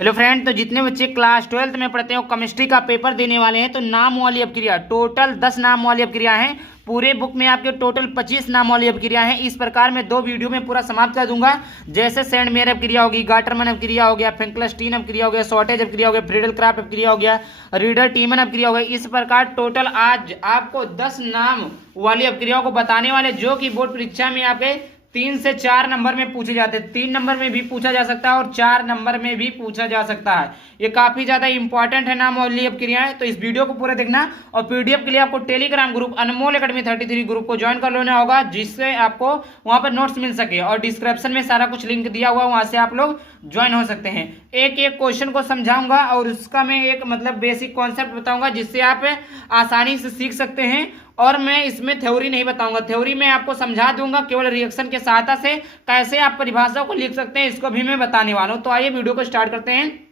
Hello friend, तो जितने बच्चे क्लास 12th में पढ़ते हो केमिस्ट्री का पेपर देने वाले हैं तो नाम वाली अपक्रिया टोटल 10 नाम वाली अपक्रिया हैं। पूरे बुक में आपके टोटल 25 नाम वाली अपक्रिया हैं। इस प्रकार मैं 2 वीडियो में पूरा समाप्त कर दूंगा। जैसे सेंड मेयर अपक्रिया होगी, गाटरमन अपक्रिया हो गया, फिंकलस्टीन अपक्रिया हो गया, शॉर्टेज अपक्रिया हो गया, फ्रीडल क्राफ्ट अपक्रिया हो गया, रीडर टीमन अपक्रिया हो गया। इस प्रकार टोटल आज आपको 10 नाम वाली अपक्रियाओं को बताने वाले, जो कि बोर्ड परीक्षा में आपके 3 से 4 नंबर में पूछे जाते हैं। 3 नंबर में भी पूछा जा सकता है और 4 नंबर में भी पूछा जा सकता है। ये काफी ज्यादा इंपॉर्टेंट है नाम वाली अपक्रियाएं, तो इस वीडियो को पूरा देखना। और पीडीएफ के लिए आपको टेलीग्राम ग्रुप अनमोल एकेडमी 33 ग्रुप को ज्वाइन कर लेना होगा, जिससे आपको वहां पर नोट्स मिल सके। और डिस्क्रिप्शन में सारा कुछ लिंक दिया हुआ है, वहां से आप लोग ज्वाइन हो सकते हैं। एक एक क्वेश्चन को समझाऊंगा और उसका मैं एक बेसिक कॉन्सेप्ट बताऊंगा, जिससे आप आसानी से सीख सकते हैं। और मैं इसमें थ्योरी नहीं बताऊंगा, थ्योरी में आपको समझा दूंगा केवल रिएक्शन के सहायता से कैसे आप परिभाषा को लिख सकते हैं, इसको भी मैं बताने वाला हूं। तो आइए वीडियो को स्टार्ट करते हैं।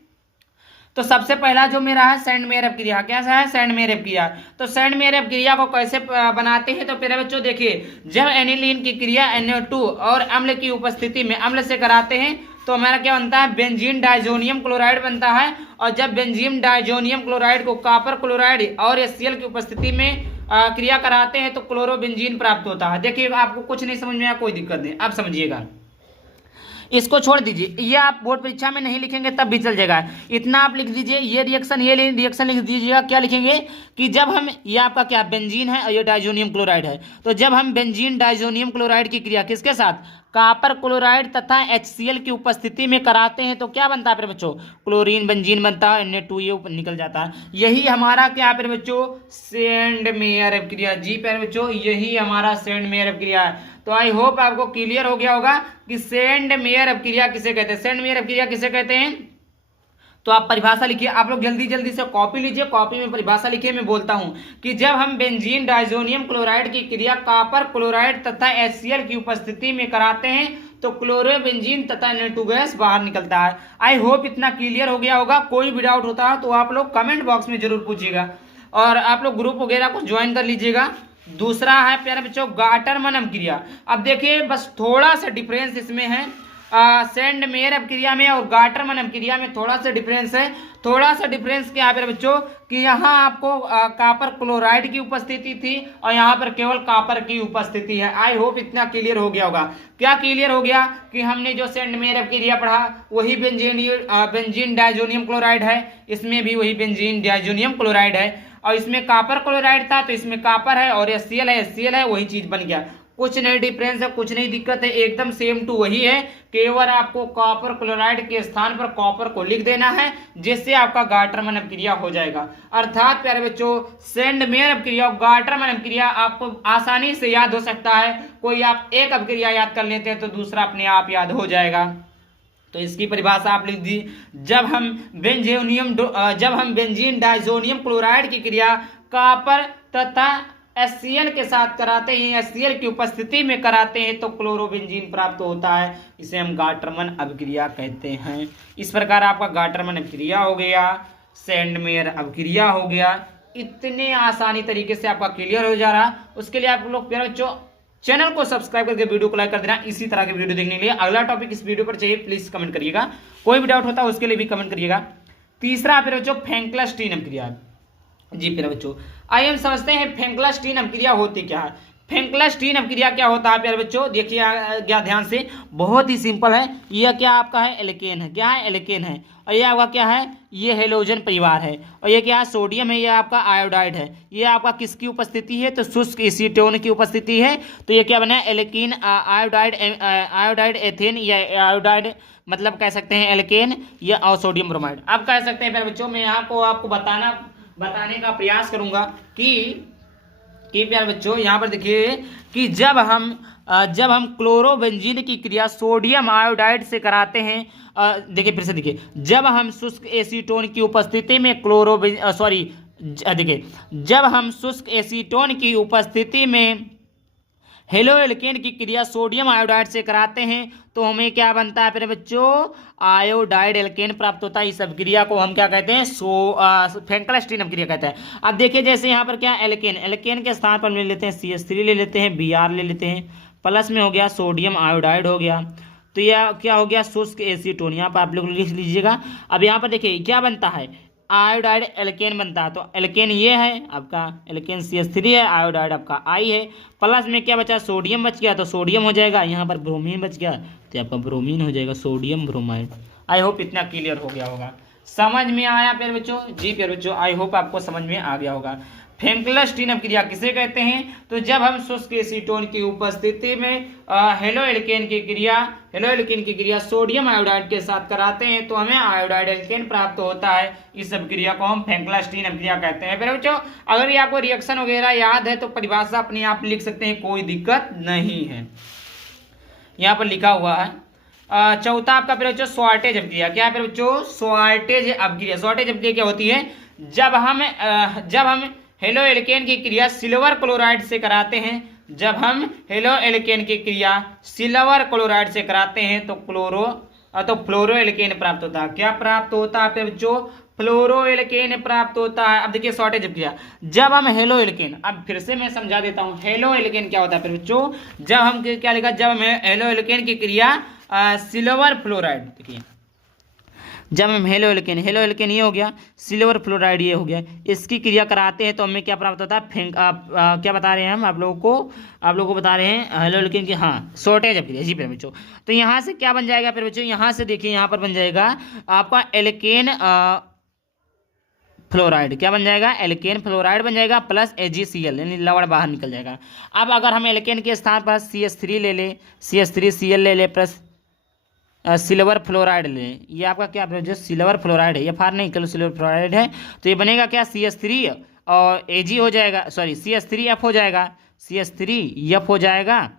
तो सबसे पहला जो मेरा है सेंड मेयर अपक्रिया। कैसा है सेंड मेयर अपक्रिया? तो सेंड मेयर अपक्रिया को कैसे बनाते हैं? तो प्यारे बच्चों देखिए, जब एनिलीन की क्रिया NO2 और अम्ल की उपस्थिति में अम्ल से कराते हैं तो हमारा क्या बनता है? बेंजीन डाइजोनियम क्लोराइड बनता है। और जब बेंजीन डाइजोनियम क्लोराइड को कॉपर क्लोराइड और HCl की उपस्थिति में क्रिया कराते हैं तो क्लोरोबेंजीन प्राप्त होता है। देखिए, आपको कुछ नहीं समझ में आया, कोई दिक्कत नहीं, आप समझिएगा। इसको छोड़ दीजिए, ये आप बोर्ड परीक्षा में नहीं लिखेंगे तब भी चल जाएगा। इतना आप लिख दीजिए, ये रिएक्शन लिख दीजिएगा। क्या लिखेंगे कि जब हम, ये आपका क्या बेंजीन है और ये डाइजोनियम क्लोराइड है, तो जब हम बेंजीन डाइजोनियम क्लोराइड की क्रिया किसके साथ? कॉपर क्लोराइड तथा HCl की उपस्थिति में कराते हैं तो क्या बनता है फिर बच्चों? क्लोरीन बेंजीन बनता है, Na2 ये निकल जाता है। यही हमारा क्या है फिर बच्चों? Send mayor अपक्रिया। जी प्यारे बच्चों, यही हमारा सेंड मेयर अपक्रिया है। तो आई होप आपको क्लियर हो गया होगा कि सेंड मेयर अपक्रिया किसे कहते हैं। सेंड मेयर अपक्रिया किसे कहते हैं? तो आप परिभाषा लिखिए, आप लोग जल्दी जल्दी से कॉपी लीजिए, कॉपी में परिभाषा लिखिए। मैं बोलता हूं कि जब हम बेंजीन डाइजोनियम क्लोराइड की क्रिया कॉपर क्लोराइड तथा HCl की उपस्थिति में कराते हैं तो क्लोरोबेंजीन तथा Na2 गैस बाहर निकलता है। आई होप इतना क्लियर हो गया होगा। कोई भी डाउट होता है तो आप लोग कमेंट बॉक्स में जरूर पूछिएगा और आप लोग ग्रुप वगैरह को ज्वाइन कर लीजिएगा। दूसरा है प्यारे बच्चों गाटरमन अपक्रिया। अब देखिए, बस थोड़ा सा डिफरेंस इसमें है। सेंड मेयर अपक्रिया में और गाटरमन अपक्रिया में थोड़ा सा डिफरेंस है। थोड़ा सा डिफरेंस क्या है बच्चों कि यहाँ आपको कॉपर क्लोराइड की उपस्थिति थी और यहाँ पर केवल कॉपर की उपस्थिति है। आई होप इतना क्लियर हो गया होगा। क्या क्लियर हो गया कि हमने जो सेंड मेयर अपक्रिया पढ़ा वही बेंजीन डाइजोनियम क्लोराइड है, इसमें भी वही बेंजीन डाइजोनियम क्लोराइड है। और इसमें कॉपर क्लोराइड था तो इसमें कॉपर है, और HCl है, वही चीज बन गया। कुछ नहीं डिफरेंस है, कुछ नहीं दिक्कत है, एकदम सेम टू वही है। केवल आपको कॉपर क्लोराइड के स्थान पर कॉपर को लिख देना है, जिससे आपका गाटरमन अपक्रिया हो जाएगा। अर्थात प्यारे बच्चों, सेंड मेयर अपक्रिया और गाटरमन अपक्रिया आपको आसानी से याद हो सकता है। कोई आप एक अपक्रिया याद कर लेते हैं तो दूसरा अपने आप याद हो जाएगा। तो इसकी परिभाषा आप लिख दी, जब हम बेंजीन डाइजोनियम क्लोराइड की क्रिया कॉपर तथा HCl के साथ कराते हैं, HCl की उपस्थिति में कराते हैं तो क्लोरोबेंजीन प्राप्त होता है। इसे हम गाटरमन अपक्रिया कहते हैं। इस प्रकार आपका गाटरमन अपक्रिया हो गया, सेंड मेयर अपक्रिया हो गया। इतने आसानी तरीके से आपका क्लियर हो जा रहा। उसके लिए आप लोग प्यारे बच्चों चैनल को सब्सक्राइब करके वीडियो को लाइक कर देना। इसी तरह के वीडियो देखने के लिए अगला टॉपिक इस वीडियो पर चाहिए प्लीज कमेंट करिएगा। कोई भी डाउट होता है उसके लिए भी कमेंट करिएगा। तीसरा फिर बच्चों फिंकलस्टीन अपक्रिया। जी फिर बच्चों आइए हम समझते हैं फिंकलस्टीन अपक्रिया होती क्या है। फिंकलस्टीन अपक्रिया क्या होता है प्यारे बच्चों? देखिए क्या ध्यान से, बहुत ही सिंपल है। यह क्या आपका है? एल्केन है। क्या है? एल्केन है। और ये आपका क्या है? ये हेलोजन परिवार है। और ये क्या है? सोडियम है। ये आपका आयोडाइड है। ये आपका किसकी उपस्थिति है? तो शुष्क एसीटोन की उपस्थिति है। तो ये क्या बना है? एल्कीन आयोडाइड एथेन या आयोडाइड, मतलब कह सकते हैं एल्केन या और सोडियम ब्रोमाइड। अब कह सकते हैं प्यारे बच्चों, मैं यहाँ को आपको बताने का प्रयास करूंगा कि प्यारे बच्चों यहाँ पर देखिए कि जब हम क्लोरोबेंजीन की क्रिया सोडियम आयोडाइड से कराते हैं, देखिए फिर से देखिए, जब हम शुष्क एसीटोन की उपस्थिति में जब हम शुष्क एसीटोन की उपस्थिति में हेलो एल्केन की क्रिया सोडियम आयोडाइड से कराते हैं तो हमें क्या बनता है फिर बच्चों? आयोडाइड एल्केन प्राप्त होता है। इस अपक्रिया को हम क्या कहते हैं? फिंकलस्टीन अपक्रिया कहते हैं। अब देखिए जैसे यहाँ पर क्या एल्केन के स्थान पर ले लेते हैं CH3 ले लेते हैं, Br ले लेते हैं, प्लस में हो गया सोडियम आयोडाइड हो गया। तो यह क्या हो गया, शुष्क एसीटोन। यहाँ पर आप लोग लिख लीजिएगा। अब यहाँ पर देखिए क्या बनता है, आयोडाइड एल्केन बनता है। तो एल्केन ये है आपका, एल्केन CH3 है, आयोडाइड आपका I है, प्लस में क्या बचा, सोडियम बच गया, तो सोडियम हो जाएगा। यहाँ पर ब्रोमीन बच गया तो आपका ब्रोमीन हो जाएगा, सोडियम ब्रोमाइड। आई होप इतना क्लियर हो गया होगा, समझ में आया प्यारे बच्चों? जी प्यारे बच्चों, आई होप आपको समझ में आ गया होगा। फेंकलस्टीन अपक्रिया किसे कहते हैं? तो जब हम शुष्क एसीटोन की उपस्थिति में हेलो एल्केन की क्रिया सोडियम आयोडाइड के साथ कराते हैं तो हमें आयोडाइड एल्केन प्राप्त होता है। इस अपक्रिया को हम फेंकलस्टीन अपक्रिया कहते हैं। प्यारे बच्चों, अगर ये आपको रिएक्शन वगैरह याद है तो परिभाषा अपने आप लिख सकते हैं, कोई दिक्कत नहीं है। यहाँ पर लिखा हुआ है चौथा आपका प्यारे बच्चों शॉर्टेज अपक्रिया। क्या है प्यारे बच्चों? शॉर्टेज अपक्रिया। शॉर्टेज अपक्रिया क्या होती है? जब हम हेलो एल्केन की क्रिया सिल्वर क्लोराइड से कराते हैं, जब हम हेलो एल्केन की क्रिया सिल्वर क्लोराइड से कराते हैं तो फ्लोरो एल्केन प्राप्त होता है। क्या प्राप्त होता है बच्चों? फ्लोरो एल्केन प्राप्त होता है। अब देखिए शॉर्टेज क्रिया, जब हम हेलो एल्केन, अब फिर से मैं समझा देता हूं हेलो एल्केन क्या होता है बच्चों। जब हम क्या लिखा, जब हम हेलो एल्केन की क्रिया सिल्वर फ्लोराइड, देखिए जब हम हेलो एल्केन ये हो गया, सिल्वर फ्लोराइड ये हो गया, इसकी क्रिया कराते हैं तो हमें क्या प्राप्त होता है? क्या बता रहे हैं हम आप लोगों को बता रहे हैं हेलो एल्केन की, हाँ, शॉर्टेज अपक्रिया। जी फिर बच्चों, तो यहाँ से क्या बन जाएगा फिर बच्चों? यहाँ से देखिए यहाँ पर बन जाएगा आपका एल्केन फ्लोराइड। क्या बन जाएगा? एल्केन फ्लोराइड बन जाएगा प्लस AgCl, यानी लवण बाहर निकल जाएगा। अब अगर हम एल्केन के स्थान पर CH3 ले ले, CH3Cl ले ले प्लस सिल्वर फ्लोराइड ले, ये आपका क्या जो सिल्वर फ्लोराइड है, ये फार नहीं कल सिल्वर फ्लोराइड है, तो ये बनेगा क्या? CH3 और Ag हो जाएगा, सॉरी CH3F हो जाएगा, CH3F हो जाएगा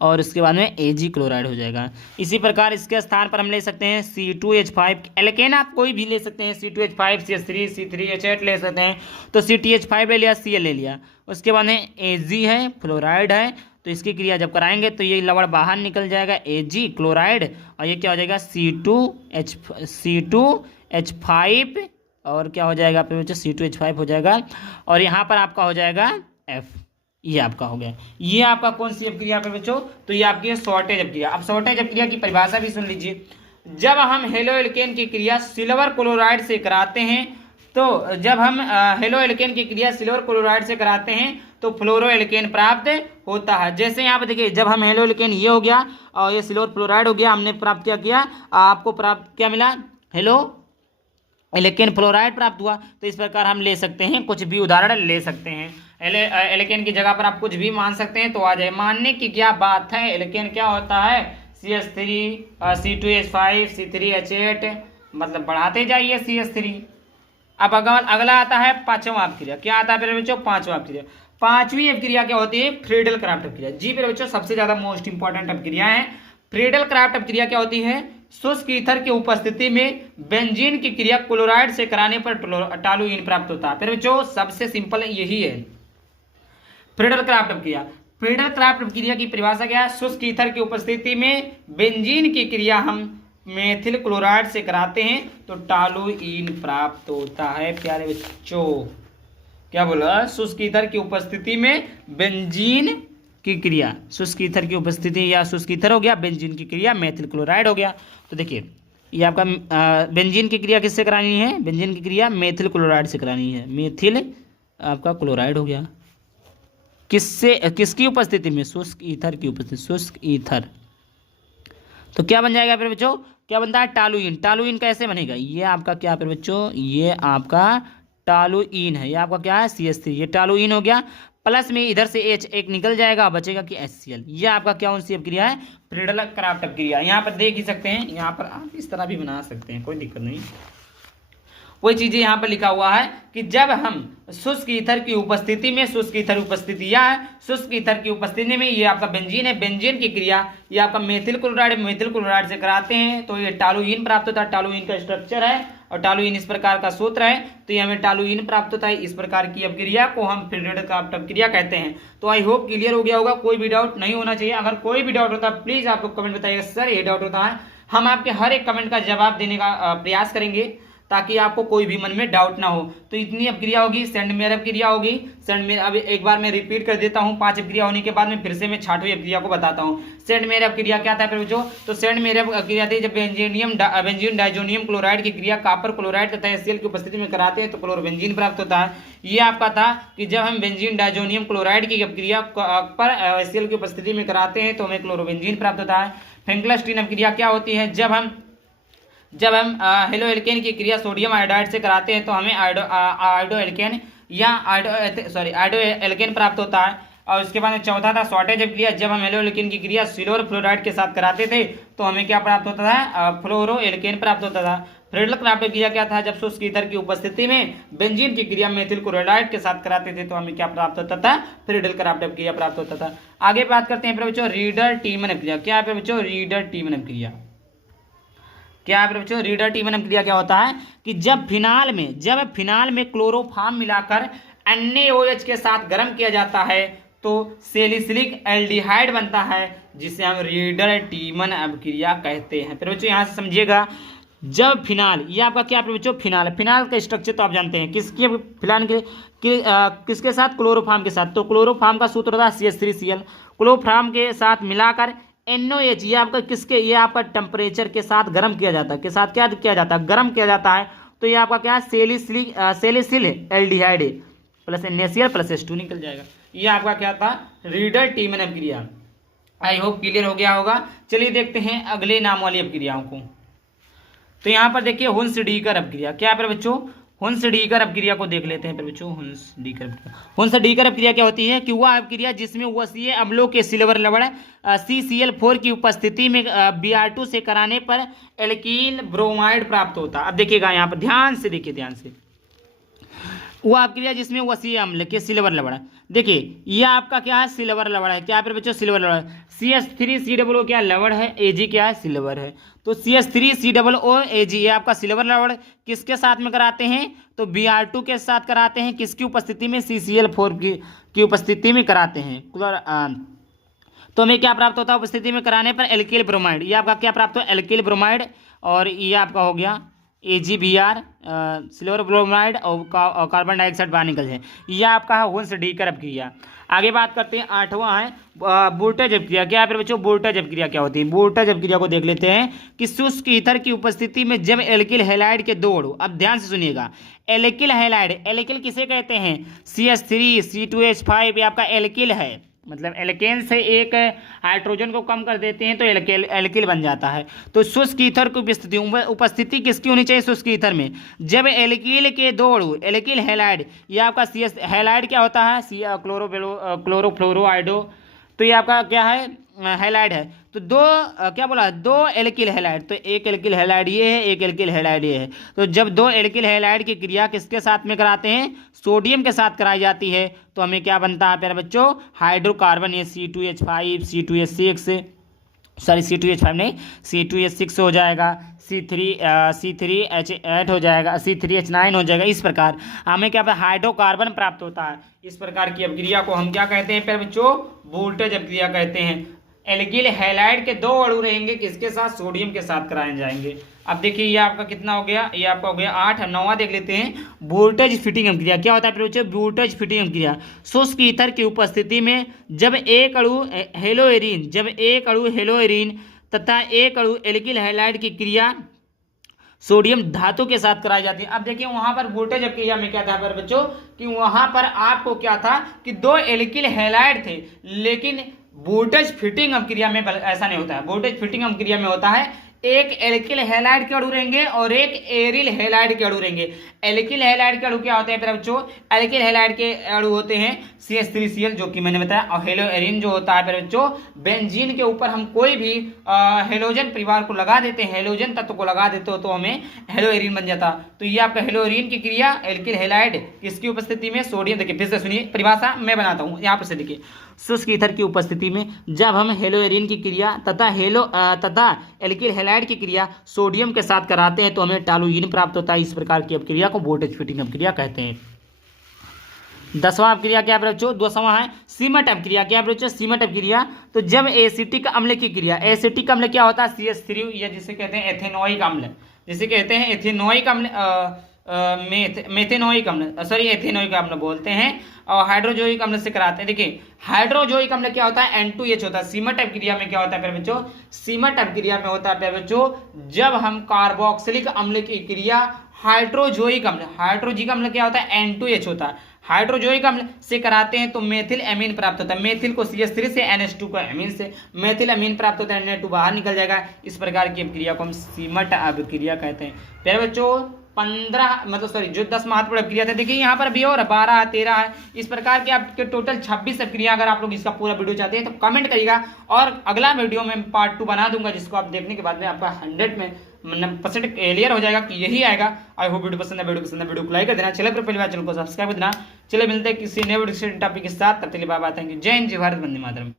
और उसके बाद में Ag क्लोराइड हो जाएगा। इसी प्रकार इसके स्थान पर हम ले सकते हैं C2H5, एल्केन आप कोई भी ले सकते हैं, C2H5 CH3 C3H8 ले सकते हैं। तो CTH5 ले लिया, Cl ले लिया, उसके बाद में Ag है, फ्लोराइड है, तो इसकी क्रिया जब कराएंगे तो ये लवण बाहर निकल जाएगा Ag क्लोराइड, और ये क्या हो जाएगा C2H5 और क्या हो जाएगा फिर बच्चों? C2H5 हो जाएगा, और यहाँ पर आपका हो जाएगा F, ये आपका हो गया। ये आपका कौन सी अपक्रिया पे बच्चों? तो ये आपकी है शॉर्टेज अपक्रिया। अब शॉर्टेज अपक्रिया की परिभाषा भी सुन लीजिए। जब हम हेलो एल्केन की क्रिया सिल्वर क्लोराइड से कराते हैं, तो जब हम हेलो एल्केन की क्रिया सिल्वर क्लोराइड से कराते हैं तो फ्लोरो एल्केन प्राप्त होता है। जैसे यहाँ पे देखिए, जब हम हेलो एल्केन ये हो गया और ये सिल्वर फ्लोराइड हो गया, हमने प्राप्त क्या किया? आपको प्राप्त क्या मिला? हेलो एल्केन फ्लोराइड प्राप्त हुआ। तो इस प्रकार हम ले सकते हैं, कुछ भी उदाहरण ले सकते हैं। एल्केन की जगह पर आप कुछ भी मान सकते हैं तो आ जाए। मानने की क्या बात है? एल्केन क्या होता है? CH3 C2H5 C3H8, मतलब बढ़ाते जाइए CH3। अब अगला आता है पांचवा अपक्रिया। क्या आता है मेरे बच्चों? पांचवा अपक्रिया। पांचवी अपक्रिया क्या होती है? Friedel Crafts अपक्रिया। जी मेरे बच्चों, सबसे ज्यादा मोस्ट इंपॉर्टेंट अपक्रिया है। फ्रीडल क्राफ्ट अपक्रिया क्या होती है? शुष्क ईथर की उपस्थिति में बेंजीन की क्रिया क्लोराइड से कराने पर टॉलुइन प्राप्त होता है। फिर जो सबसे सिंपल यही है फ्रीडल क्राफ्ट अपक्रिया। फ्रीडल क्राफ्ट अपक्रिया की परिभाषा क्या है? शुष्क ईथर की उपस्थिति में बेंजीन की क्रिया हम मेथिल क्लोराइड से कराते हैं तो टॉलुइन प्राप्त होता है। प्यारे बच्चों, क्या बोला? शुष्क ईथर की उपस्थिति में बेंजीन की क्रिया, शुष्क ईथर की उपस्थिति या शुष्क ईथर हो गया, बेंजीन की क्रिया मेथिल क्लोराइड हो गया। तो देखिए ये आपका बेंजीन की क्रिया किससे करानी है? बेंजीन की क्रिया मेथिल क्लोराइड से करानी है। मेथिल आपका क्लोराइड हो गया, किसकी उपस्थिति में? शुष्क ईथर की उपस्थिति, शुष्क ईथर। तो क्या बन जाएगा फिर बच्चों? क्या बनता है? टॉलुइन। टॉलुइन कैसे बनेगा? ये आपका क्या फिर बच्चों? ये आपका टॉलुइन है। ये आपका क्या है? CH3। ये टॉलुइन हो गया, प्लस में इधर से H एक निकल जाएगा, बचेगा कि HCl। ये आपका क्या कौन सी अपक्रिया है? फ्रीडल क्राफ्ट अपक्रिया। यहाँ पर देख ही सकते हैं, यहाँ पर आप इस तरह भी बना सकते हैं, कोई दिक्कत नहीं। वही चीजें यहाँ पर लिखा हुआ है कि जब हम शुष्क ईथर की उपस्थिति में, शुष्क ईथर उपस्थिति यह है, शुष्क ईथर की उपस्थिति में ये आपका बेंजीन है, बेंजीन की क्रिया ये आपका मेथिल क्लोराइड से कराते हैं तो ये टॉलुइन प्राप्त होता है। टॉलुइन का स्ट्रक्चर है और टॉलुइन इस प्रकार का सूत्र है, तो ये हमें टॉलुइन प्राप्त होता है। इस प्रकार की अपक्रिया को हम फ्रीडल क्राफ्ट अपक्रिया कहते हैं। तो आई होप क्लियर हो गया होगा, कोई भी डाउट नहीं होना चाहिए। अगर कोई भी डाउट होता है प्लीज आप लोग कमेंट बताइएगा, सर ये डाउट होता है, हम आपके हर एक कमेंट का जवाब देने का प्रयास करेंगे। ताकि आपको कोई भी मन में डाउट ना हो। तो इतनी अपक्रिया होगी, सेंडमेयर अपक्रिया होगी। सेंडमेयर, अब एक बार मैं रिपीट कर देता हूँ, 5 अपक्रिया होने के बाद में फिर से मैं 6वीं अपक्रिया को बताता हूँ। सेंडमेयर अपक्रिया क्या था बच्चों? तो सेंडमेयर अपक्रिया थी जब बेंजीन डाइजोनियम क्लोराइड की क्रिया कॉपर क्लोराइड तथा HCl की उपस्थिति में कराते हैं तो क्लोरोबेंजीन प्राप्त होता है। ये आपका था कि जब हम बेंजीन डाइजोनियम क्लोराइड की अपक्रिया पर HCl की उपस्थिति में कराते हैं तो हमें क्लोरोबेंजीन प्राप्त होता है। फ्रैंकलस्टीन अपक्रिया क्या होती है? जब हम हेलो एल्केन की क्रिया सोडियम आयोडाइड से कराते हैं तो हमें आयोडो एल्केन या आयोडो एल्केन प्राप्त होता है। और उसके बाद में चौथा था शॉर्टेज अपक्रिया, जब हम हेलो एल्केन की क्रिया सिल्वर फ्लोराइड के साथ कराते थे तो हमें क्या प्राप्त होता था? फ्लोरो एल्केन प्राप्त होता था। फ्रेडल क्राफ्ट अपक्रिया क्या था? जब शुष्क ईथर की उपस्थिति में बेंजीन की क्रिया मेथिल क्लोराइड के साथ कराते थे तो हमें क्या प्राप्त होता था? फ्रेडल क्राफ्ट अपक्रिया प्राप्त होता था। आगे बात करते हैं बच्चों रीडर टीमन अपक्रिया। क्या है बच्चों? रीडर टीमन अपक्रिया क्या है बच्चों? रीडर टीमन अपक्रिया क्या होता है कि जब फिनाल में क्लोरोफॉर्म मिलाकर NaOH के साथ गर्म किया जाता है तो सेलिसिलिक एल्डिहाइड बनता है, जिसे हम रीडर टीमन अपक्रिया कहते हैं। फिर बच्चों यहाँ से समझिएगा, जब फिनाल, ये आपका क्या है बच्चों? फिनाल का स्ट्रक्चर तो आप जानते हैं, किसके साथ? क्लोरोफॉर्म के साथ। तो क्लोरोफॉर्म का सूत्र होता है CH3Cl। क्लोरोफॉर्म के साथ मिलाकर NaOH, ये आपका टेम्परेचर के साथ गर्म किया जाता है, गर्म किया जाता है। तो ये आपका क्या है? Salicylaldehyde plus NaCl plus H2 निकल जाएगा। ये आपका क्या था? रीडर टीमन अपक्रिया। आई होप क्लियर हो गया होगा। चलिए देखते हैं अगले नाम वाली अपक्रियाओं को। तो यहाँ पर देखिए हुन्स-डीकर अपक्रिया। क्या है बच्चों? हुन्स-डीकर अपक्रिया को देख लेते हैं बच्चों। हुन्स-डीकर अपक्रिया क्या होती है कि वह अपक्रिया जिसमें वसीय अम्लों के सिल्वर लवण CCl4 की उपस्थिति में Br2 से कराने पर एल्कील ब्रोमाइड प्राप्त होता है। अब देखिएगा यहाँ पर ध्यान से वह अपक्रिया जिसमें वसीय अम्ल के सिल्वर लवण, देखिए ये आपका क्या है? सिल्वर लवण है। क्या है बच्चों? सिल्वर लवण। CH3COO क्या लवण है? Ag क्या है? सिल्वर है। तो CH3COO Ag ये आपका सिल्वर लवण किसके साथ में कराते हैं? तो Br2 के साथ कराते हैं। किसकी उपस्थिति में? CCl4 की उपस्थिति में कराते हैं। तो हमें क्या प्राप्त होता है? उपस्थिति में कराने पर एल्किल ब्रोमाइड। ये आपका क्या प्राप्त हो? Alkyl bromide. और ये आपका हो गया AgBr सिल्वर ब्रोमाइड और कार्बन डाइऑक्साइड बाहर निकल जाए। यह आपका है हुन्स-डीकर अपक्रिया। आगे बात करते हैं, 8वां है बोर्टेज अपक्रिया। क्या है बच्चों? बोर्टेज अपक्रिया क्या होती है? बोर्टेज अपक्रिया को देख लेते हैं कि शुष्क ईथर की उपस्थिति में जब एल्किल हैलाइड के 2 अणु, अब ध्यान से सुनिएगा, एल्किल किसे कहते हैं? CH3C2H5 ये आपका एल्किल है, मतलब एल्केन से एक हाइड्रोजन को कम कर देते हैं तो एल्किल बन जाता है। तो शुष्क ईथर की उपस्थिति किसकी होनी चाहिए? शुष्क ईथर में जब एल्किल के 2 अणु, एल्किल हैलाइड, ये आपका CS हैलाइड क्या होता है? क्लोरोफ्लोरोआइडो। तो ये आपका क्या है? हैलाइड है। तो दो एल्किल हैलाइड, तो एक एल्किल हैलाइड ये है, एक एल्किल हैलाइड ये है। तो जब 2 एल्किल हैलाइड की क्रिया किसके साथ में कराते हैं? सोडियम के साथ कराई जाती है तो हमें क्या बनता है प्यारे बच्चों? हाइड्रोकार्बन, ये C2H5 C2H6 नहीं, C2H6 हो जाएगा, C3H8 हो जाएगा, C3H9 हो जाएगा। इस प्रकार हमें क्या हाइड्रोकार्बन प्राप्त होता है। इस प्रकार की अपक्रिया को हम क्या कहते हैं प्यारे बच्चों? वोल्टेज अपक्रिया कहते हैं। एल्किल हैलाइड के 2 अणु रहेंगे, किसके साथ? सोडियम के साथ कराए जाएंगे। अब देखिए ये आपका कितना हो गया? ये आपका हो गया 8। 9वां देख लेते हैं, वोल्टेज फिटिंग अपक्रिया। क्या होता है प्यारे बच्चों? वोल्टेज फिटिंग अपक्रिया शुष्क ईथर की उपस्थिति में जब एक अणु हेलोएरीन तथा एक अणु एल्किल हैलाइड की क्रिया सोडियम धातु के साथ कराई जाती है। अब देखिए वहां पर वोल्टेज अपक्रिया में क्या था पर बच्चों कि वहां पर आपको क्या था कि 2 एल्किल हैलाइड थे, लेकिन वोल्टेज फिटिंग अपक्रिया में ऐसा नहीं होता है। वोल्टेज फिटिंग अपक्रिया में होता है एक एल्किल हैलाइड के अणु रहेंगे और एक एरिल हैलाइड के अणु रहेंगे। एल्किल हैलाइड के अणु क्या होते हैं प्यारे बच्चों? एल्किल हैलाइड के अणु होते हैं CH3Cl जो कि मैंने बताया, और हेलोएरिन जो होता है प्यारे बच्चों बेंजीन के ऊपर हम कोई भी हेलोजन परिवार को लगा देते हैं, हेलोजन तत्व को लगा देते हो तो हमें हेलोएरिन बन जाता। तो ये आपका हेलोएरिन की क्रिया एल्किल हैलाइड किसकी उपस्थिति में? सोडियम। देखिए फिर से सुनिए, परिभाषा मैं बनाता हूँ यहाँ पर से। देखिए शुष्क ईथर की उपस्थिति में जब हम हेलोएरिन की क्रिया तथा एल्किल हैलाइड की क्रिया सोडियम के साथ कराते हैं तो हमें टॉलुइन प्राप्त होता है। इस प्रकार की अपक्रिया को वोल्टेज फिटिंग अपक्रिया कहते हैं। 10वां अपक्रिया क्या है बच्चों? 2वां है सीमट अपक्रिया। क्या है बच्चों? सीमट अपक्रिया। तो जब एसिटिक अम्ल की क्रिया, एसिटिक अम्ल क्या होता है? CH3 या जिसे कहते हैं एथेनोइक अम्ल, जिसे कहते हैं एथेनोइक अम्ल, मेथेनोइक अम्ल, सॉरी एथेनोइक अम्ल बोलते हैं, और हाइड्रोजोइक अम्ल से कराते हैं। देखिए हाइड्रोजोइक अम्ल क्या होता है, N2H होता है। सीमट अपक्रिया में क्या होता है प्यारे बच्चों, सीमट अपक्रिया में होता है प्यारे बच्चों, जब हम कार्बोक्सिलिक अम्ल की क्रिया हाइड्रोजोइक अम्ल, हाइड्रोजिक अम्ल क्या होता है, N2H होता है, हाइड्रोजोइक अम्ल से कराते हैं तो मेथिल एमीन प्राप्त होता है। मेथिल को CH3 से, NH2 को एमीन से मेथिल अमीन प्राप्त होता है, Na2 बाहर निकल जाएगा। इस प्रकार की अपक्रिया को हम सीमट अपक्रिया कहते हैं। प्यारे बच्चों 15 मतलब सॉरी जो 10 महत्वपूर्ण अपक्रिया थे, देखिए यहाँ पर भी और 12 है, 13 है, इस प्रकार के आपके टोटल 26 अपक्रिया। अगर आप लोग इसका पूरा वीडियो चाहते हैं तो कमेंट करिएगा, और अगला वीडियो में पार्ट 2 बना दूंगा, जिसको आप देखने के बाद में आपका 100 में 90% क्लियर हो जाएगा कि यही आएगा। आई होप वीडियो पसंद है, वीडियो को लाइक कर देना, चले पहली बार चैनल को सब्सक्राइब कर देना। चले मिलते हैं किसी नए वीडियो टॉपिक के साथ, तब तक के लिए बाय बाय, थैंक यू, जय हिंद, जय भारत, वंदे मातरम।